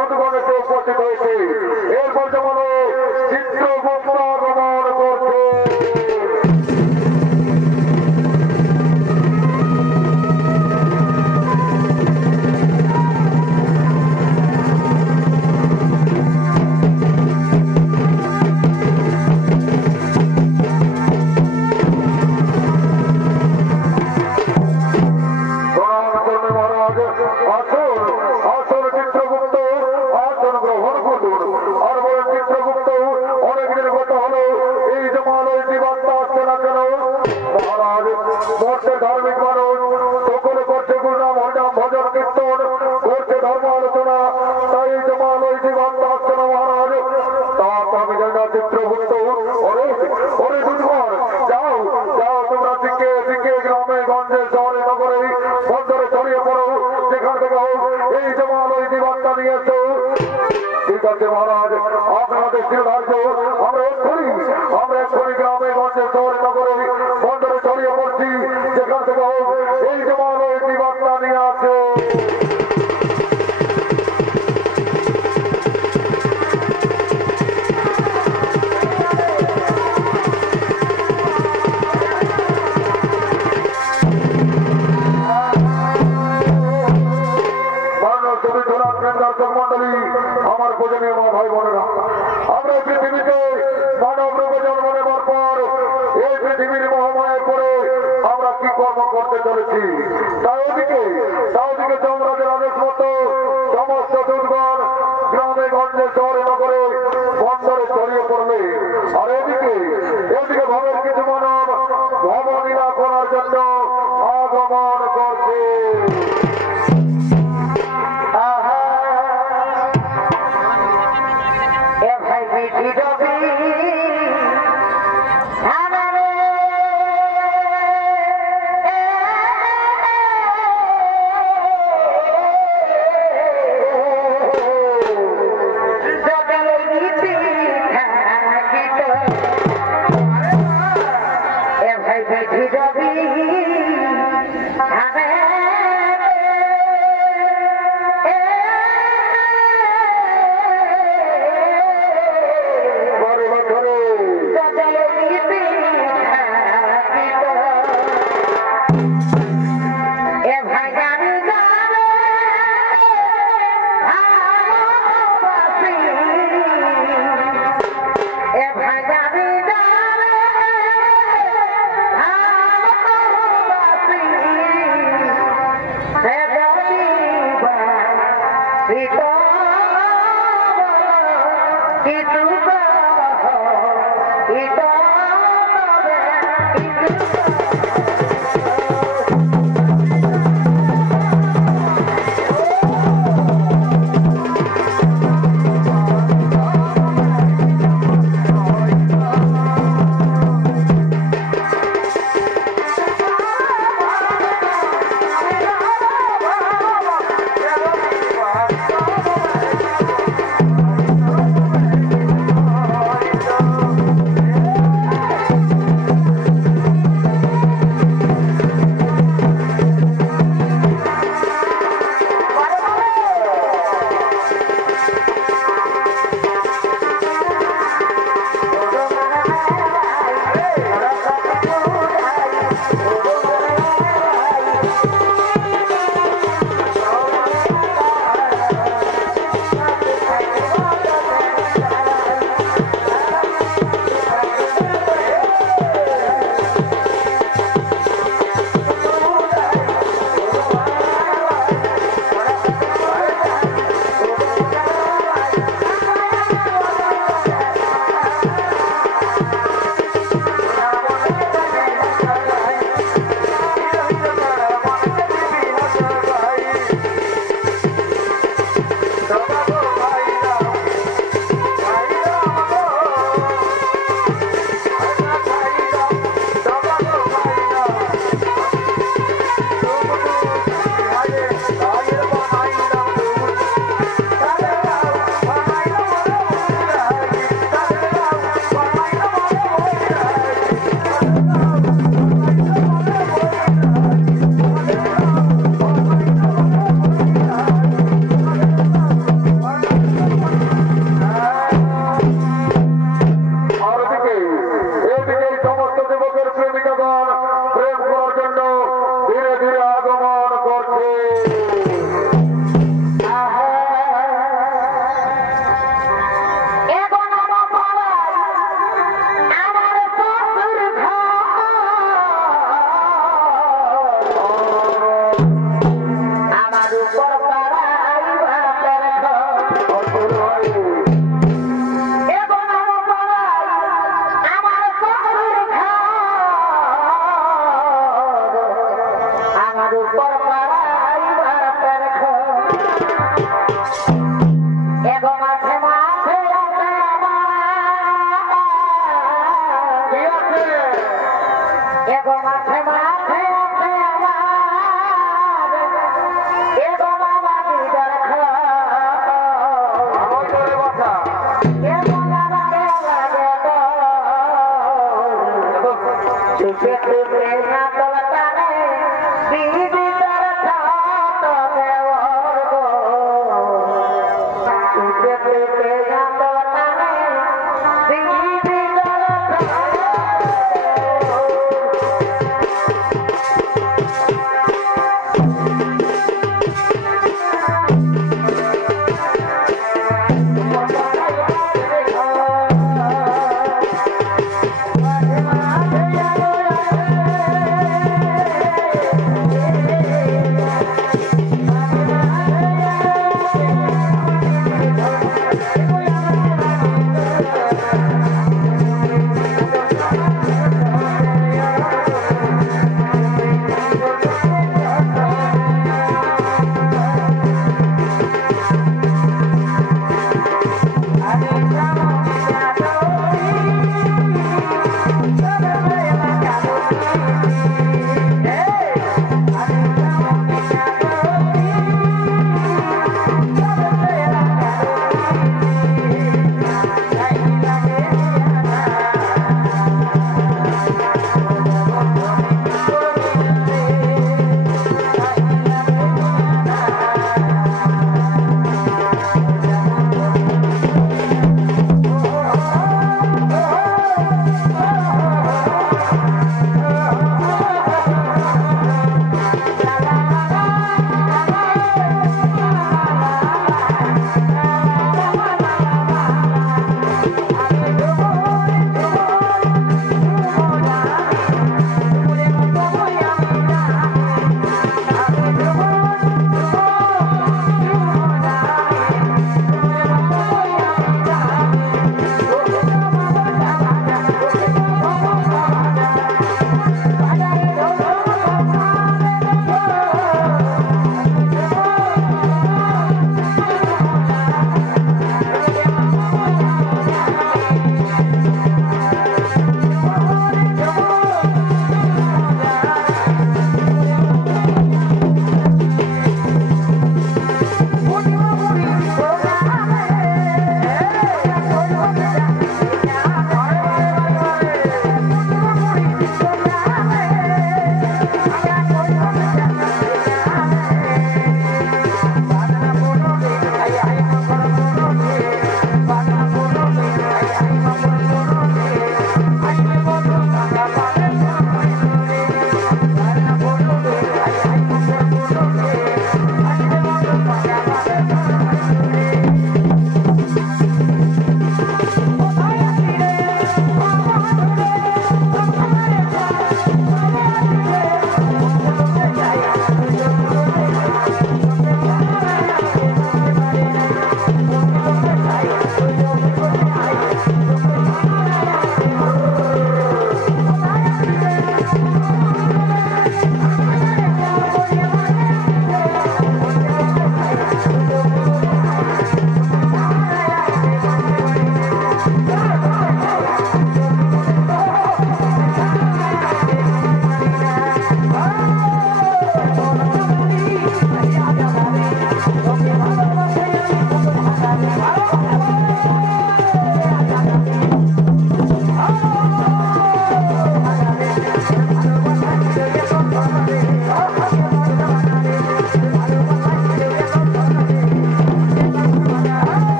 দুধগণেতে উপস্থিত হয়েছে। এরপর যেমন চিত্রগুপ্ত আগমন করছে। ধার্মিক মানুষ সকলে করছে গুরুনাম হরিনাম ভজন কীর্তন করছে ধর্ম আলোচনা, তাই জমাল ওই জীবাত্মা আসছে না মহারাজ। তা আমি জানি না চিত্রগুপ্ত ওরে দুধগণ, যাও যাও তোমরা দিকে দিকে গ্রামে গঞ্জে শহরে নগরে বন্দরে ছড়িয়ে পড়ো, যেখান থেকে হোক এই জমাল ওই জীবাত্মা নিয়ে এসো। ঠিক আছে মহারাজ, আপনাদের শিরধার্য আমরা এক্ষুনি গ্রামে গঞ্জে শহরে নগরে বন্দরে ছড়িয়ে পড়ছি, যেখান থেকে হোক এই জমাল ওই জীবাত্মা নিয়ে আসো। দর্শক মন্ডলী, আমার পূজনীয় মা ভাই বোনেরা, আমরা এই পৃথিবীতে মানব রূপে জন্ম নেবার পর এই পৃথিবীর মহামায়ের পরে আমরা কি কর্ম করতে চলেছি, তাই ওদিকে যমরাজের আদেশ মতো সমস্ত দুধগণ গ্রামে গঞ্জে শহরে নগরে বন্দরে ছড়িয়ে পড়লে, আর এদিকে ভবের কিছু মানব ভবনীলা করার জন্য আগমন করছে।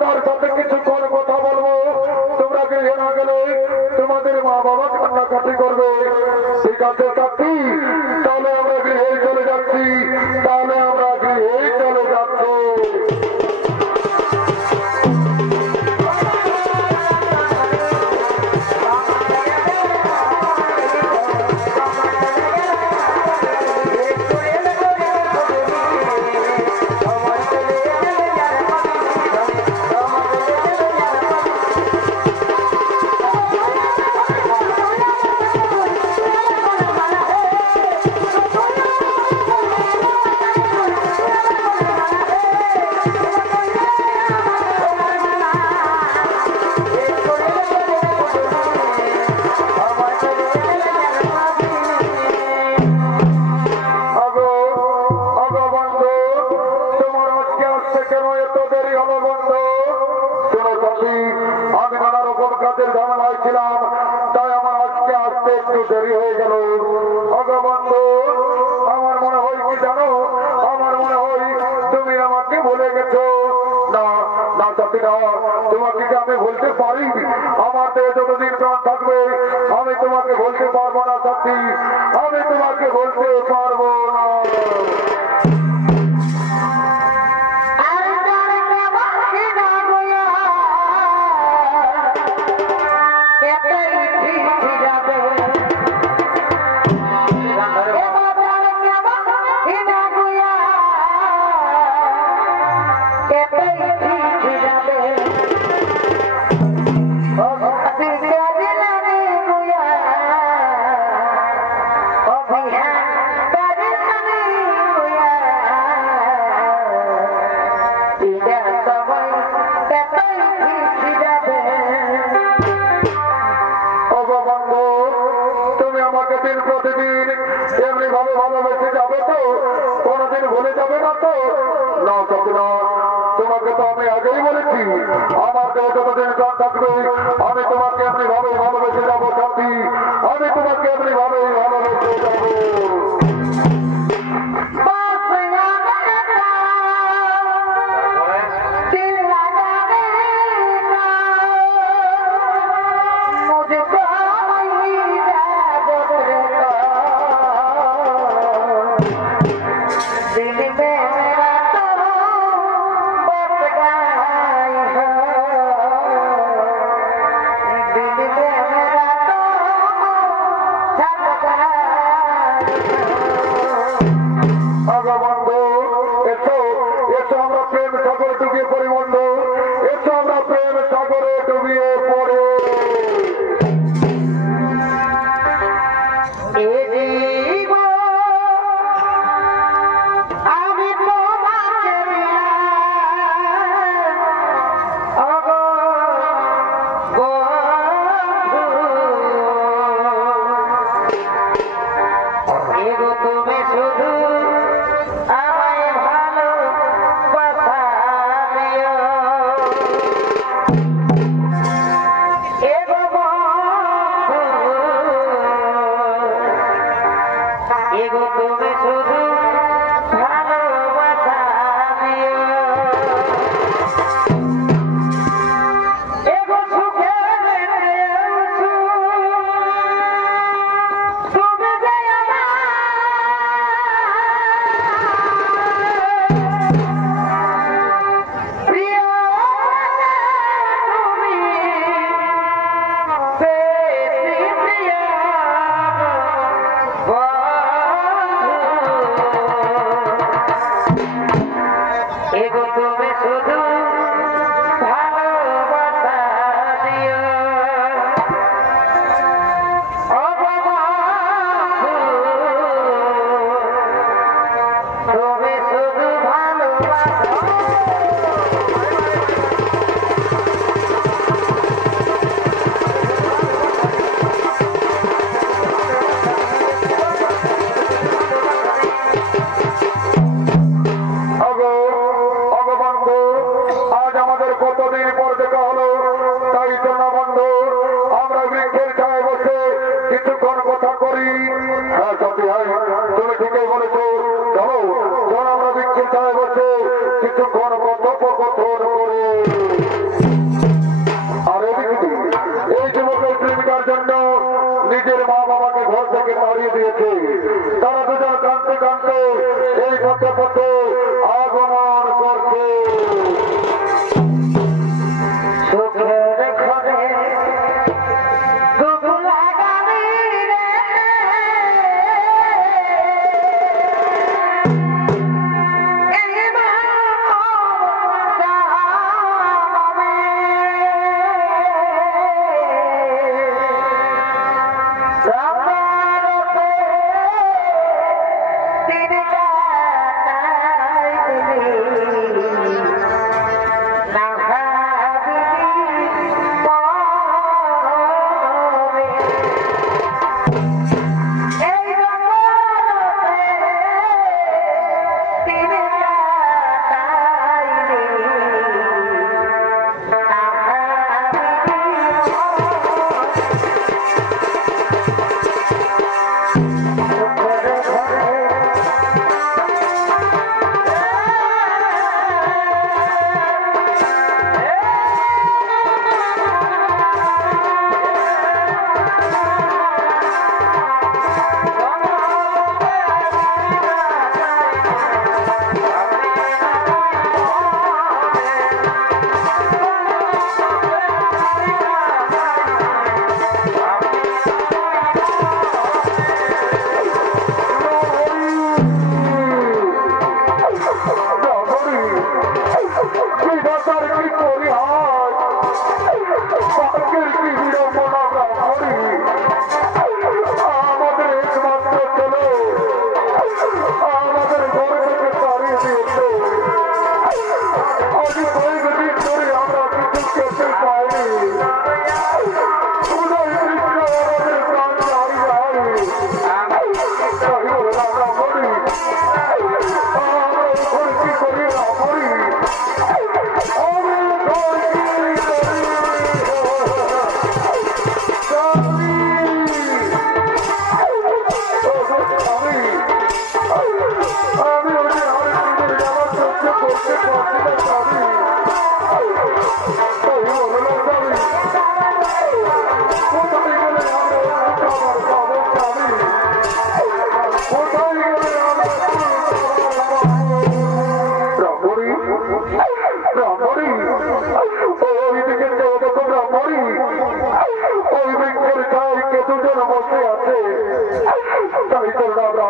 তার সাথে কিছুক্ষণ কথা বলবো। তোমরা গৃহে না গেলে তোমাদের মা বাবা কান্নাকাটি করবে। ঠিক আছে সাথী, তাহলে আমরা গৃহে চলে যাচ্ছি। তাহলে আমরা গৃহে চলে যাচ্ছি। আমি নানা রকম কাজের ঝামেলায় ছিলাম, তাই আমার আজকে আসতে একটু দেরি হয়ে গেল। বন্ধু, আমার মনে হয় কি জানো, আমার মনে হয় তুমি আমাকে ভুলে গেছো। না না সাথী না, তোমাকে কি আমি ভুলতে পারি? আমার দেহে যতদিন প্রাণ থাকবে আমি তোমাকে ভুলতে পারবো না সাথী, আমি তোমাকে ভুলতে পারবো না। প্রতিদিন এমনি ভাবে ভালোবেসে যাবে তো? কোনদিন ভুলে যাবে না তো? না না, তোমাকে তো আমি আগেই বলেছি আমার দেহ যতদিন প্রাণ থাকবে আমি তোমাকে এমনি ভাবে ভালোবেসে যাবো সাথী, আমি তোমাকে এমনি ভাবে ভালোবেসে যাবো। তুমি ঠিকই বলেছো, চলো চলো আমরা বিক্ষিপ্ত হয়ে বসে কিছুক্ষণ কথোপকথন করি।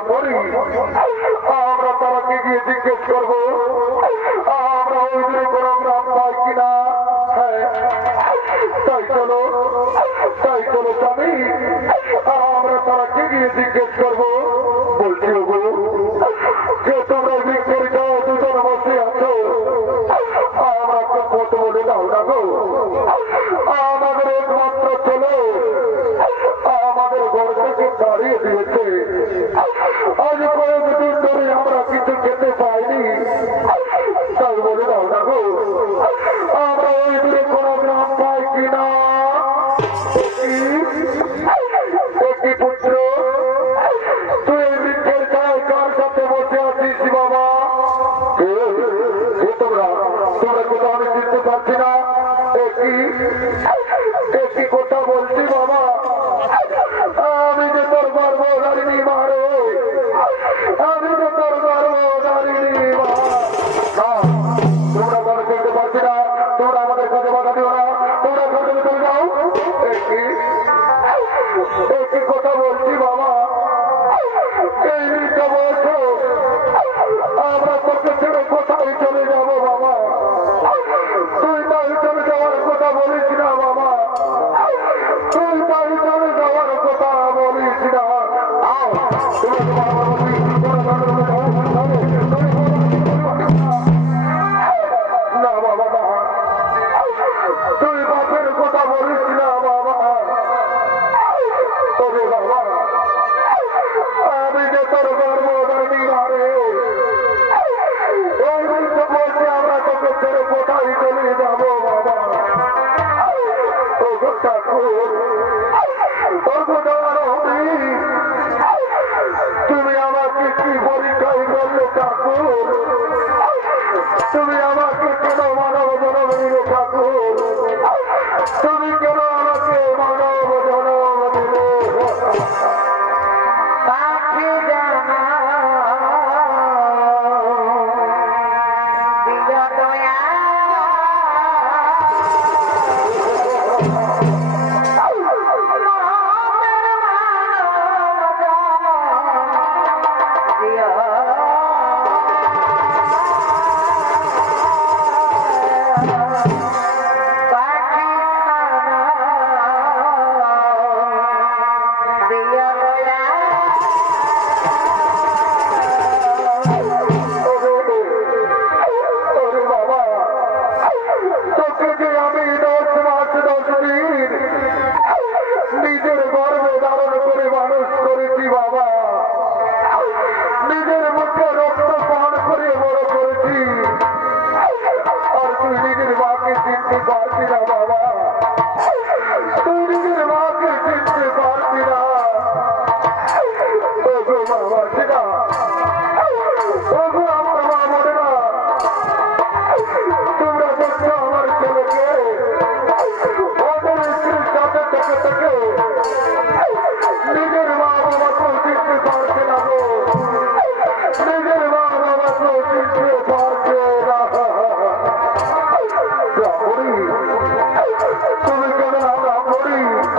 করি আমরা তারাকে গিয়ে জিজ্ঞেস করবো আমরা ওই দূরে কোনো গ্রাম পাই কিনা। তাই চলো স্বামী আমরা তারাকে গিয়ে জিজ্ঞেস করবো। বলছি যে তোমরা ভিক্ষের গায়ে দুজন বসে আছো আমরা কত বলে দাও না গো। আমাদের একমাত্র ছেলে আমাদের ঘর থেকে দাঁড়িয়ে দিয়েছে। আজ কয়েকদিন ধরে আমরা কিছু খেতে পাইনি। তাই বলে দাও না গো আমরা ওই দূরে কোনো গ্রাম পাই কিনা। একটি পুত্র তুই বৃক্ষের গায়ে কার সাথে বসে আছিস বাবা? তোমরা কোথাও আমি চিনতে পারছি না। একটি কথা বলছি বাবা আমি যে তোর গর্ভধারিণী মারে আমি যে তোর গর্ভধারিণী মা। তোমরা ঘরে চলতে পারছি না তোমরা আমাদের কাছে বাধা দিও না তোমরা ঘরে চলে যাও। একটি কথা বলছি বাবা এই ঋতু বলছো আমরা তোকে ছেড়ে কোথায় চলে যাবো বাবা? তুই বাড়ি চলে যাওয়ার কথা বলিস না বাবা তুই বাড়ি চলে যাওয়ার কথা বলিস না। না বাবা না তুই বাপের কথা বলিস না বাবা। তবে বাবা আমি যে তোর গর্ভধারিণী মারে ওই তো বলছি আমরা তোকে ছেড়ে কোথায় চলে যাবো বাবা? তুমি আমাকে কি পরীক্ষায় বললে ঠাকুর? তুমি আমাকে কেন মানব জনম দিলে ঠাকুর? তুমি কেন আমাকে মানব জনম দিলে? তুমি কেন আমরা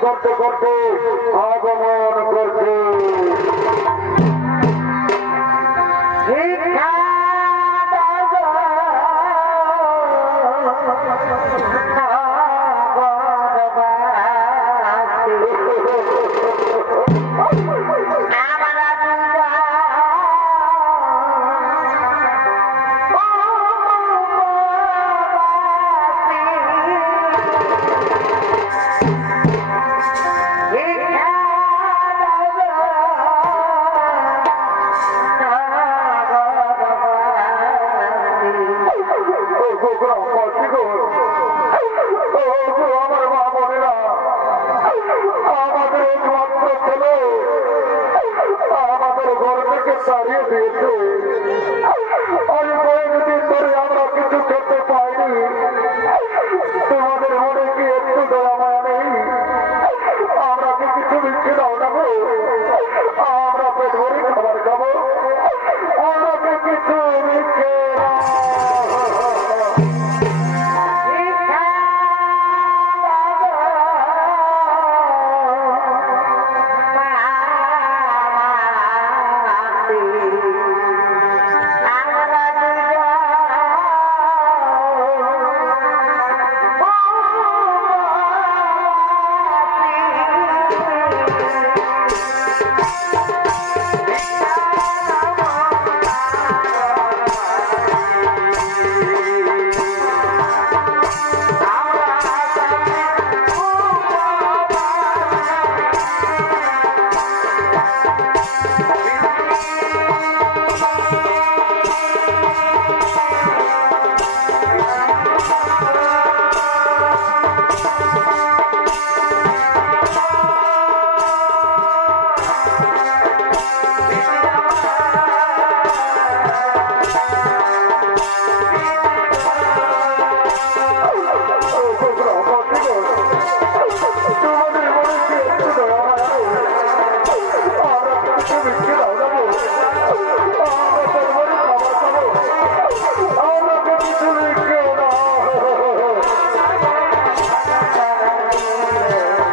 করতে করতে আগমন করছে।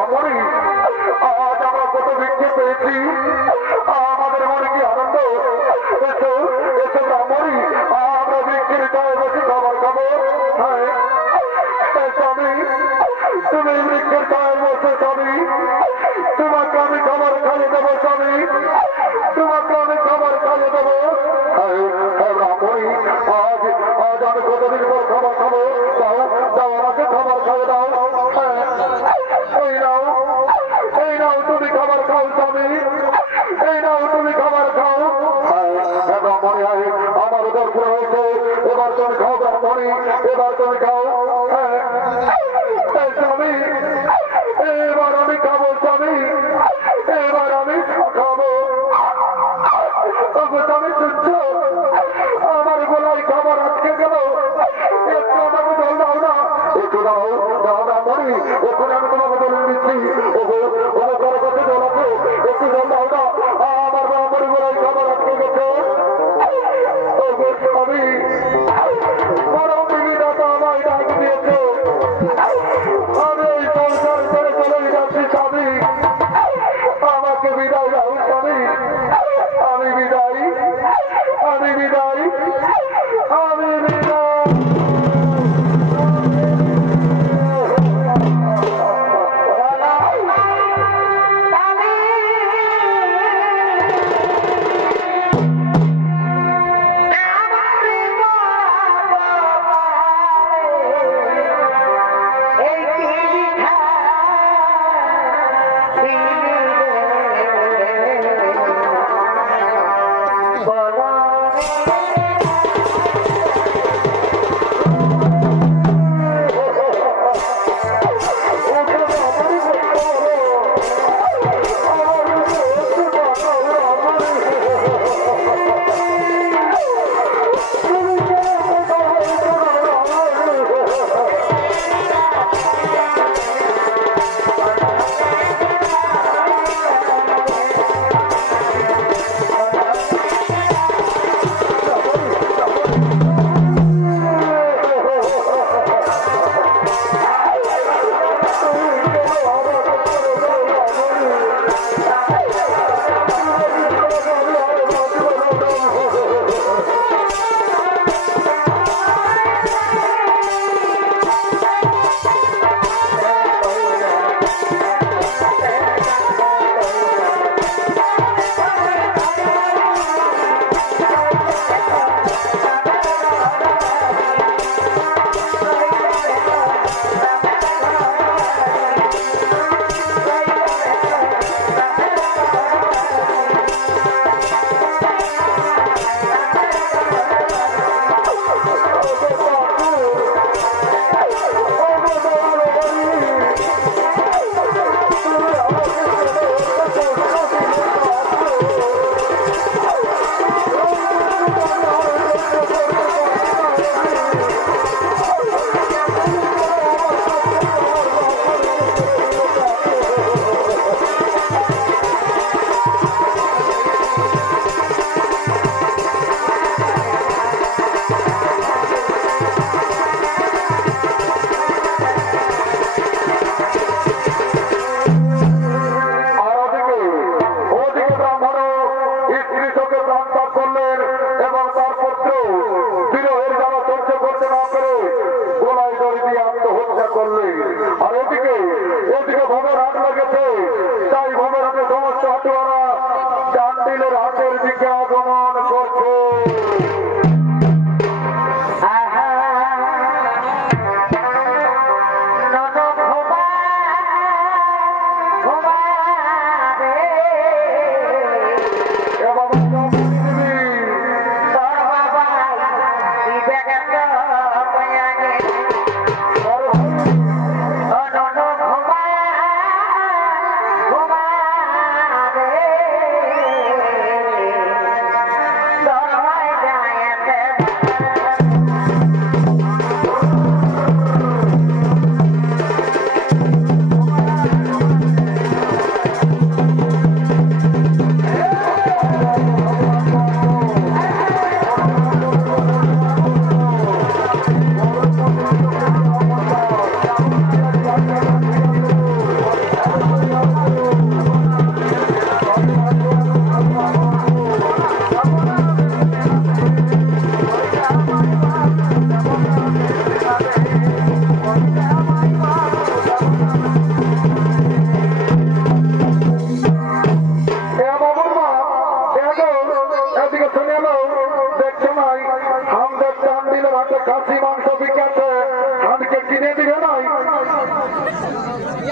ব্রাহ্মণী আজ আমরা কত ভিক্ষে পেয়েছি, আমাদের মনে কি আনন্দ। এসো এসো ব্রাহ্মণী, আমরা ভিক্ষের গায়ে বসে খাবার খাবো। হ্যাঁ স্বামী, তুমি বৃক্ষের গায়ে বসে স্বামী, তোমাকে আমি খাবার খাইয়ে দেবো স্বামী, তোমাকে আমি খাবার খাইয়ে দেবো। ব্রাহ্মণী আজ আজ আমি কতদিন পর খাবার খাবো, দাও দাও আমাকে খাবার খাইয়ে দাও। এই নাও তুমি খাবার খাও স্বামী, এই নাও তুমি খাবার খাও। ব্রাহ্মণী আমার উদর পুরো হয়েছে, এবার তুমি খাও ব্রাহ্মণী, এবার তুমি খাও। স্বামী এবার আমি খাবো স্বামী, এবার আমি খাবো। স্বামী শুনছ, আমার গলায় খাবার আটকে গেল, একটু আমাকে জল দাও না, একটু দাও দাও ব্রাহ্মণী, এক্ষুনি আমি তোমাকে জল দিচ্ছি। আমার ঘরে কাছে জল আছে, একটু জল দাও না, আমার ব্রাহ্মণী গলায় খাবার আটকে গেছে। স্বামী বড় বিবিধাতা আমায় ডাক দিয়েছে, আমি এই সংসার ছেড়ে চলে যাচ্ছি স্বামী, আমাকে বিদায় দাও স্বামী, আমি বিদায়, আমি বিদায়, আমি বিদায়।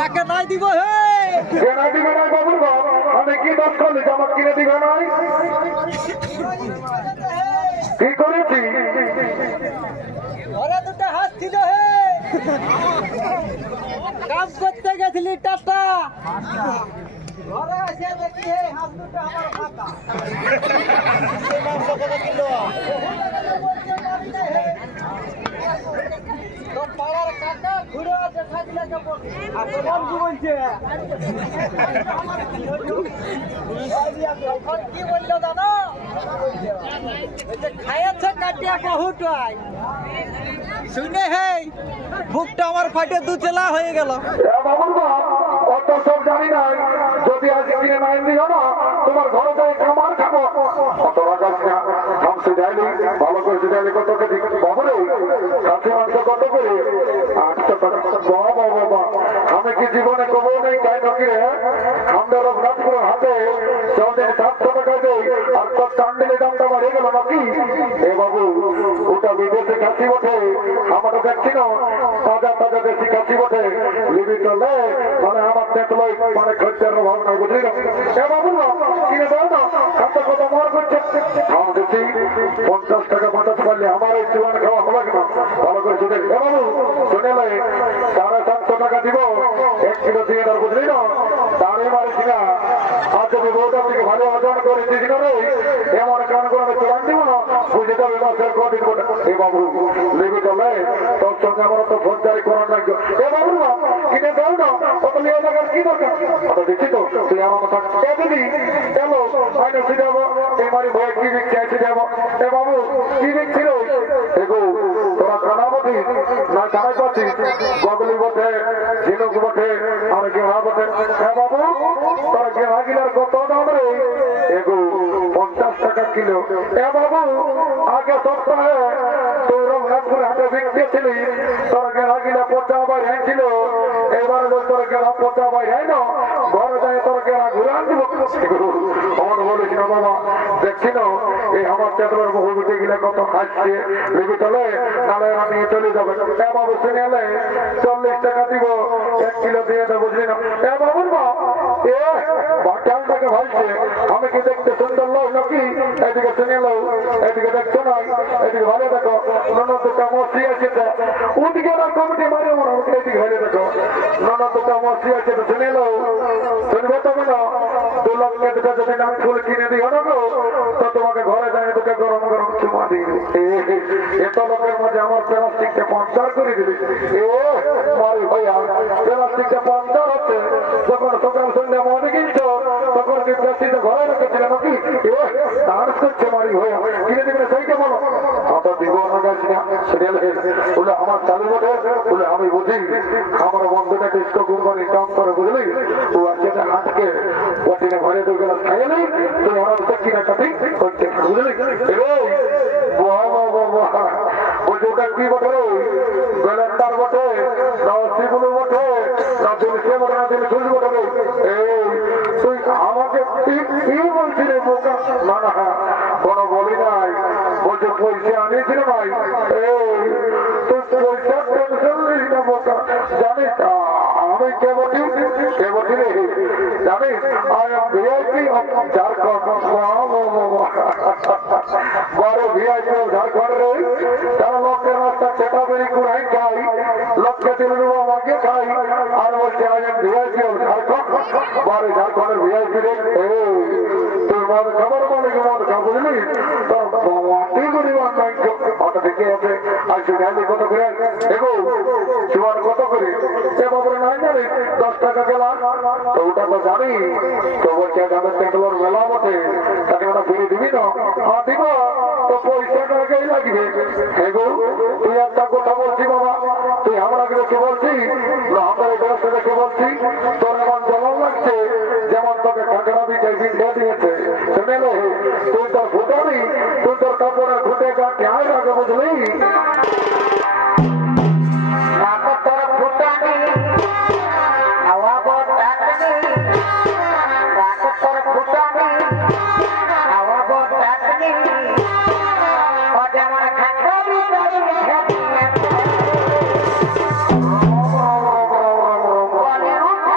টাকা নাই দিব হে কেনা দিবে না বাবুর বাপ আমি কি দোষ করলি যে আমার কিনে দিবে নাই কি করেছি ঘরে দুটো হাত ছিল হে কাজ করতে গেছিলি টাটা ঘরে আসে দেখি হে হাত দুটো আমার ফাঁকা তো পাড়ার কাকা ঘুরে দেখা দিলে আপন কি বলছে এখন কি বললো দাদা খাইয়াছে কাটিয়া বহুটাই শুনে হে বুকটা আমার ফাটে দু চেলা হয়ে গেল বাবুর বাপ অত সব জানি না যদি আজ কিনে নাই দিও না তোমার ঘরে যাই খাবার খাবো অত রাখাস না খামসে যাইনি ভালো করে যাইনি কত কেজি বাবুরে কাছে মাংস কত করে 800 টাকা বাবা বাবা আমি কি জীবনে কবো নেই তাই নাকি আমাদের রঘুনাথপুরের হাতে চৌদিন 700 টাকা দেই আর তোর টান্ডেলে দামটা বাড়িয়ে গেল নাকি এ বাবু ওটা বিদেশে কাশি ওঠে আমারও দেখছি না তাজা তাজা দেশি কাশি ওঠে লিবি চলে মানে আমার তেতলই মানে খরচার অভাব নাই বুঝলি না এ বাবু কিনে দাও না খাতা কত মর করছে খাওয়া দেখছি 50 টাকা 50 পারলে আমার এই চুয়ান খাওয়া হবে কিনা ভালো করে শুনে এ বাবু শুনে লাই 750 টাকা দিব 1 কিলো দিয়ে দাও বুঝলি না দাঁড়িয়ে মারিস না আজ আমি বউটার থেকে ভালো ওজন করে দিস না রে এমন কান করে আমি চুয়ান দিব না বুঝে যাবে মাসের কদিন করে এ বাবু লিবি চলে তোর সঙ্গে আমার তো ফৌজদারি করার নাই এ বাবু কিনে দাও না কত নিয়ে লাগার কি দরকার অত দেখছি তো তুই আমার কথা এ দিদি চলো মাইনাসে যাবো এই মারি ভয়ে কি বিক চাইছে যাবো এ বাবু কি বিক ছিল এগো তোরা কানা বটি না কানাই পাচ্ছিস গগলি বটে ঝিনুক বটে আর গেহা বটে হ্যাঁ বাবু তোরা গেহা গিলার কত দাম রে এগো 50 টাকা কিলো এ বাবু আগে সপ্তাহে তোর রঘুনাথপুর হাটে বিকতেছিলি তোর গেহা গিলা 50 বাইর হয়েছিল এবার তোর গেহা 50 বাইর হয় না ঘরে যায় তোর গেহা ঘুরে আনবো আমার বলিস না বাবা দেখছি না এই আমার চেতনার বহু বিটে গিলে কত খাচ্ছে লেগে চলে নালে নিয়ে চলে যাবে এ বাবু শুনে এলে 40 টাকা দিব 1 কিলো দিয়ে দেবো বুঝলি না এ বাবুর বাপ এ বাটালটাকে ভালছে আমি কি দেখতে সুন্দর লোক নাকি এদিকে শুনে এলো এদিকে দেখছো না এদিকে ভালো দেখো ননদটা মসি আছে ওদিকে না কমিটি মারে মনে হচ্ছে এদিকে ভালো দেখো ননদটা মসি আছে তো শুনে এলো শুনবে তবে না 2 লাখ টাকা যদি নাম ফুল কিনে দিও না গো তো তোমাকে ঘরে যায় তোকে গরম গরম চুমা দিবে এত লোকের মাঝে আমার প্লাস্টিকটা পঞ্চার করে দিবি এ মারি ভাইয়া প্লাস্টিকটা পঞ্চার হচ্ছে যখন সকাল সন্ধ্যা মনে কিনছো তখন কি প্লাস্টিকটা ঘরে রেখেছিল নাকি ডান্স করছে মারি ভাইয়া কিনে দিবে সেইটা বলো অত দিব না গাছ না বলে আমার চালু বটে বলে আমি বুঝি আমার বন্ধুটা ডিস্কো কোম্পানি কাম করে বুঝলি ও আছে হাটকে ওটিনে ঘরে তো গেল খাইয়ে নেই তুই আমার কিনা কাটি করতে বুঝলি ওটা কি বটে বেলেন্দার বটে না শিবুলু বটে না তুলসে বটে না তুলসুল বটে তুই আমাকে কি বলছিলি বোকা না না কোনো বলি নাই বলছে পয়সা আনিয়েছিল নাই তুই পয়সার টেনশন নিস না বোকা জানিস আমি কে বটি রে জানিস I am VIP of Jharkhand বড় ভিআইপি অফ ঝাড়খণ্ড রে তারা লোকের রাস্তা চেটা বেরি কুড়াই খাই লক্ষ্যে 3 রুপা মাগে খাই আর বলছে I am VIP of Jharkhand বড় ঝাড়খণ্ডের ভিআইপি রে তোর মদ খাবার বলে কি মদ খা বুঝলি তোর মাটি গরিবান নাই হঠাৎ থেকে আছে আর সেখানে কত করে এগো চুয়ার কত করে এ বাবুরে নাই জানি 10 টাকা গেলাম তো ওটা তো জানি তো বলছে আমাদের তেতলোর মেলা বটে তাকে ওটা ফিরে দিবি না হ্যাঁ দিব তো পয়সা টাকাই লাগবে এগো তুই একটা কথা বলছি বাবা তুই আমরা দেখে বলছি না আমরা এই ব্যবসা দেখে বলছি তোর এমন যেমন লাগছে যেমন তোকে কাঁকড়া দিতে বিদ্যা দিয়েছে শুনে তুই তোর ফুটাবি তুই তোর কাপড়ে ফুটে গা খেয়াল রাখে বুঝলি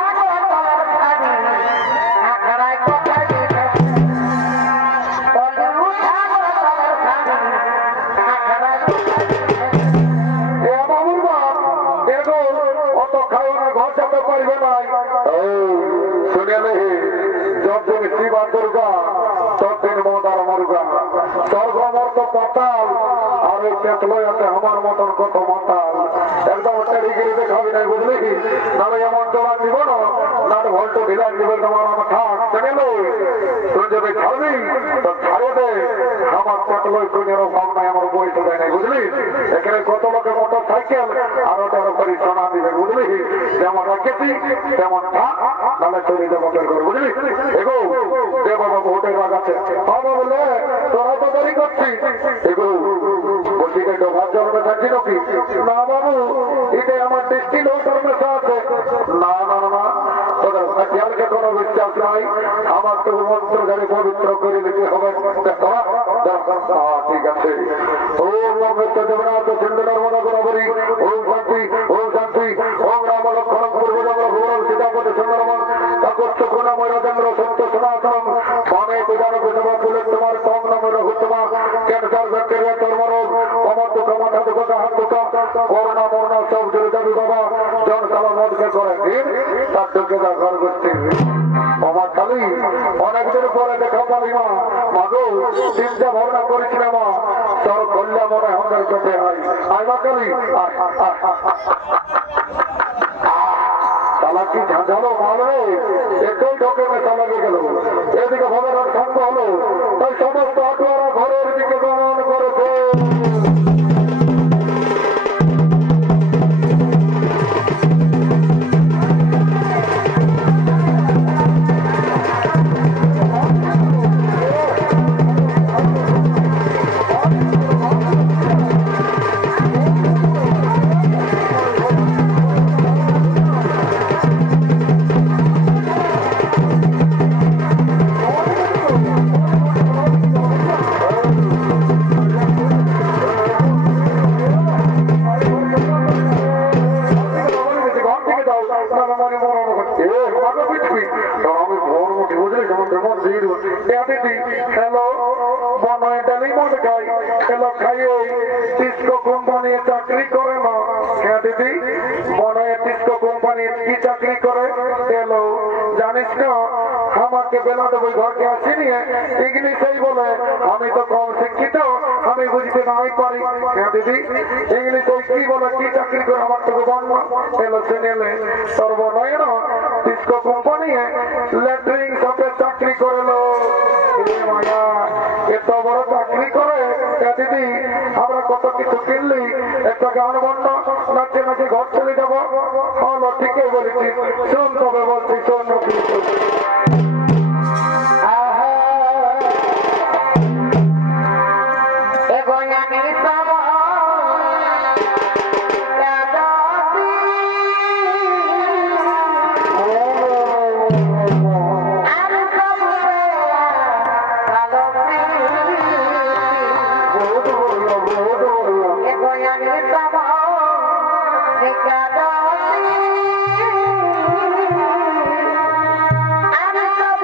হতে পারবে না। শুনে নে, যতদিন শিবা দুর্গা ততদিন মদার মুর্গা। স্বর্গ মর্ত পাতাল আর ওই পেতলয় আছে আমার মতন কত মাতাল। একদম টেরিগিরি দেখাবি নাই বুঝলি, নাহলে এমন জোড়া দিব না, নাট ভল্ট ঢিলাই দিবে তোমার আমার থাক। শুনে নে, তুই যদি ছাড়বি তো ছাড়ে দে, আমার পেতলয় কোনের ভাব নাই, আমার বয়স দেয় নাই বুঝলি। এখানে কত লোকে মোটর সাইকেল আর ওটার উপরে সোনা দিবে বুঝলি। যেমন রাখেছি তেমন থাক, নাহলে চলে যাবো বের করে বুঝলি। এগো দে বাবা ভোটের রাগ আছে। বাবা বলে তোরা তো দেরি করছিস। এগো বলছি ডোভার জন্মে থাকছি নাকি? না বাবু, এটা আমার দৃষ্টি লোটার মেশা আছে। না না না, তোদের খেয়ালকে কোনো বিশ্বাস নাই। আমার তো মন্ত্র গাড়ি পবিত্র করে দিতে হবে। ঠিক আছে। ওম নমস্ত দেবনাথ সিন্ধুর মনে করি। ওম শান্তি, ওম শান্তি, ওম রাম লক্ষ্মণ পূর্বজন্ম ভুবন সীতাপতি সুন্দরমন কাকস্য গুণময় রাজেন্দ্র সত্য সনাতন মনে পূজার বিধবা ফুলে তোমার কম নামে রঘুতমা ক্যান্সার ব্যাকটেরিয়া চর্মরোগ কমর দুঃখ মাথা দুঃখ হাত দুঃখ করোনা মরণা সব জুড়ে যাবি বাবা। জন সালা মদকে করে দিন তার ঢুকে যা ঘর করছে আমার খালি অনেকদিন পরে দেখা পাবি মা। মাগো চিন্তা ভাবনা করেছিল মা, তোর কল্যাণ মনে আমাদের কাছে হয়। আয় মা কালী তালা কি ঝাঁঝালো মারবে, একই ঢোকে মেশা লেগে গেল। এদিকে ভগবান ঠান্ড হলো, তাই সমস্ত আটুয়ারা ঘরের দিকে গমন করেছে। হ্যালো বনাইডালি মদ খাই এলো খাইয়ে টিস্কো কোম্পানি চাকরি করে না। হ্যাঁ দিদি, বনায় টিস্কো কোম্পানি কি চাকরি করে এলো জানিস না? আমাকে বেলা দেবো ঘরকে আসিনি, ইংলিশেই বলে। আমি তো কম শিক্ষিত, আমি বুঝতে নাই পারি। হ্যাঁ দিদি, ইংলিশে কি বলে, কি চাকরি করে আমার তো বল না। এলো শুনেলে তোর বনায় না টিস্কো কোম্পানি ল্যাট্রিন সাথে চাকরি করেলো। এত বড় চাকরি করে দিদি, আমরা কত কিছু কিনলি। একটা গান বন্ধ নাচে নাচে ঘর চলে যাবো। হলো ঠিকই বলেছি, শোন তবে বলছি শোন। I'm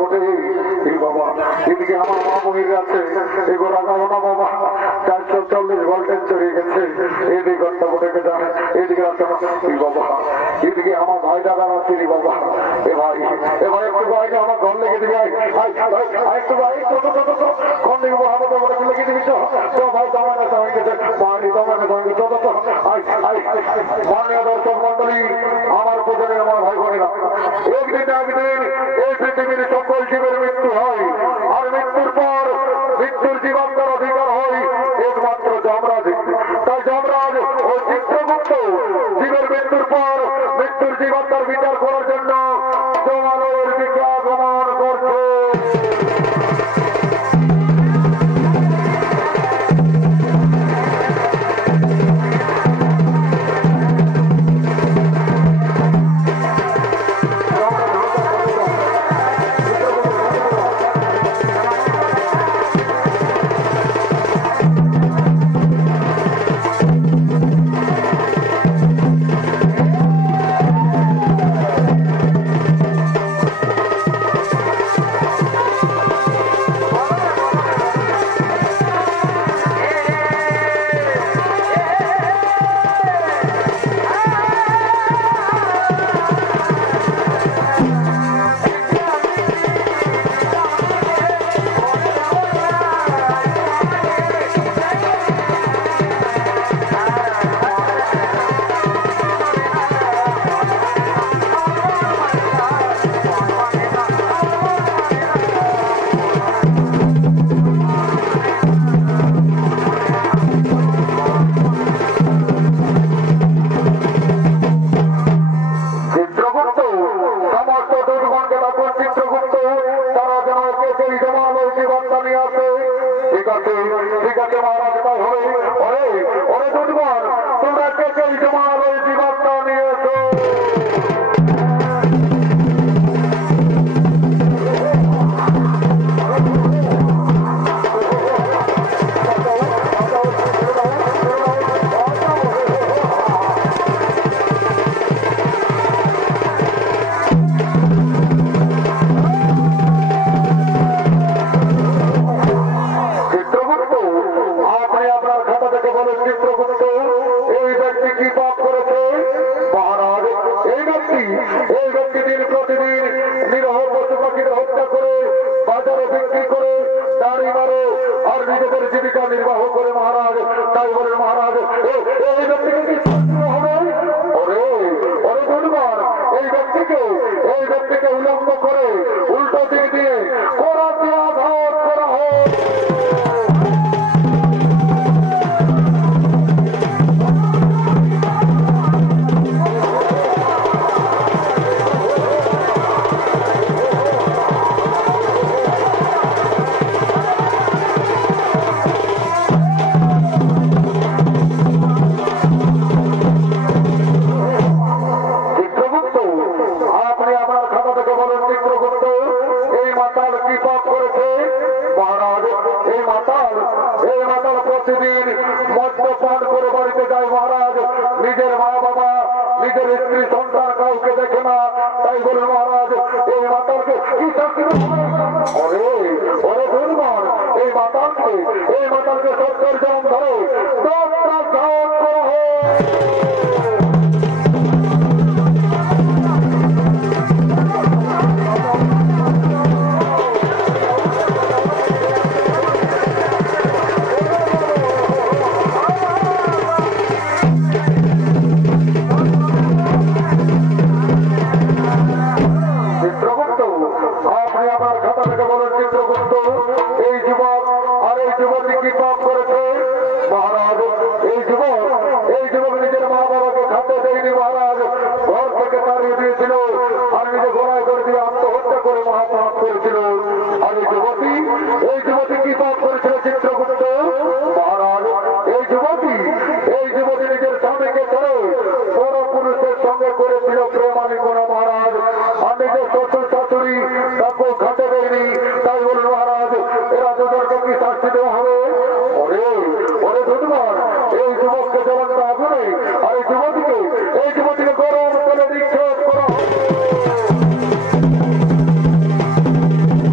বটে এই বাবা এদিকে আমার মা মহির আছে এগো রাখাবো না বাবা 440 ভোল্টেজ চড়িয়ে গেছে এদিকে ঘরটা বটে জানে এদিকে রাখতে এই বাবা এদিকে আমার ভাই দাদা আছে রে বাবা এ ভাই একটু ভাই আমার ঘর লেগে দিবি একটু ভাই কোন দিকে মহামত লেগে দিবি তো ভাই তোমার কাছে হয়ে গেছে মানি তোমার কাছে হয়ে গেছে মাননীয় দর্শক মন্ডলী আমার প্রজনে আমার ভাই বোনেরা একদিন এই পৃথিবীর সকল জীবের মৃত্যু হয় আর মৃত্যুর পর মৃত্যুর জীবনকার অধিকার হয় একমাত্র যমরাজ তাই যমরাজ ও চিত্রগুপ্ত জীবের মৃত্যুর পর মৃত্যুর জীবনকার বিচার করার জন্য জমালয়ের দিকে আগমন করছে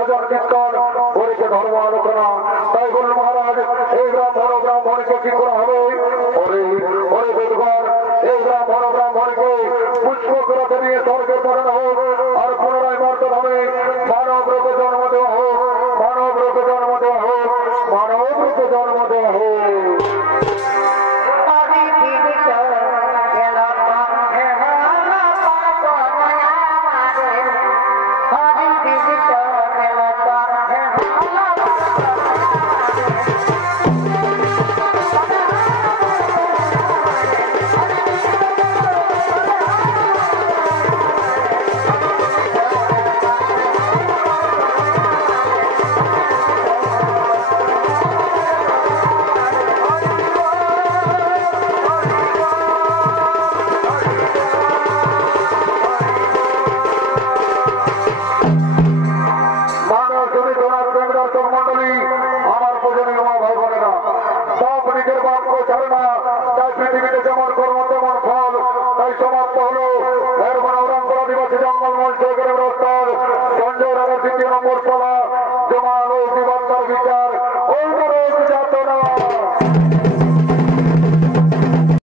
ভজন কীর্তন করেছে ধর্ম আলোচনা। তাই বলুন মহারাজ এই ব্রাহ্মণ ব্রাহ্মণকে কি করা হবে? ওরে ওরে বেদঘর এই ব্রাহ্মণ ব্রাহ্মণকে পুষ্পগ্রহে নিয়ে স্বর্গে পাঠানো হোক, আর পুনরায় মর্তভাবে মানব রূপে জন্ম দেওয়া হোক, মানব রূপে জন্ম দেওয়া হোক, মানব রূপে জন্ম দেওয়া হোক। আমার পূজনীয় মা ভাই বোনেরা, সব নিজের বাক্য ছাড়ে না, তাই পৃথিবীতে যেমন কর্ম তেমন ফল। তাই সমাপ্ত হলো আদিবাসী জঙ্গল মঞ্চ সঞ্জয় রামের 2 নম্বর পালা।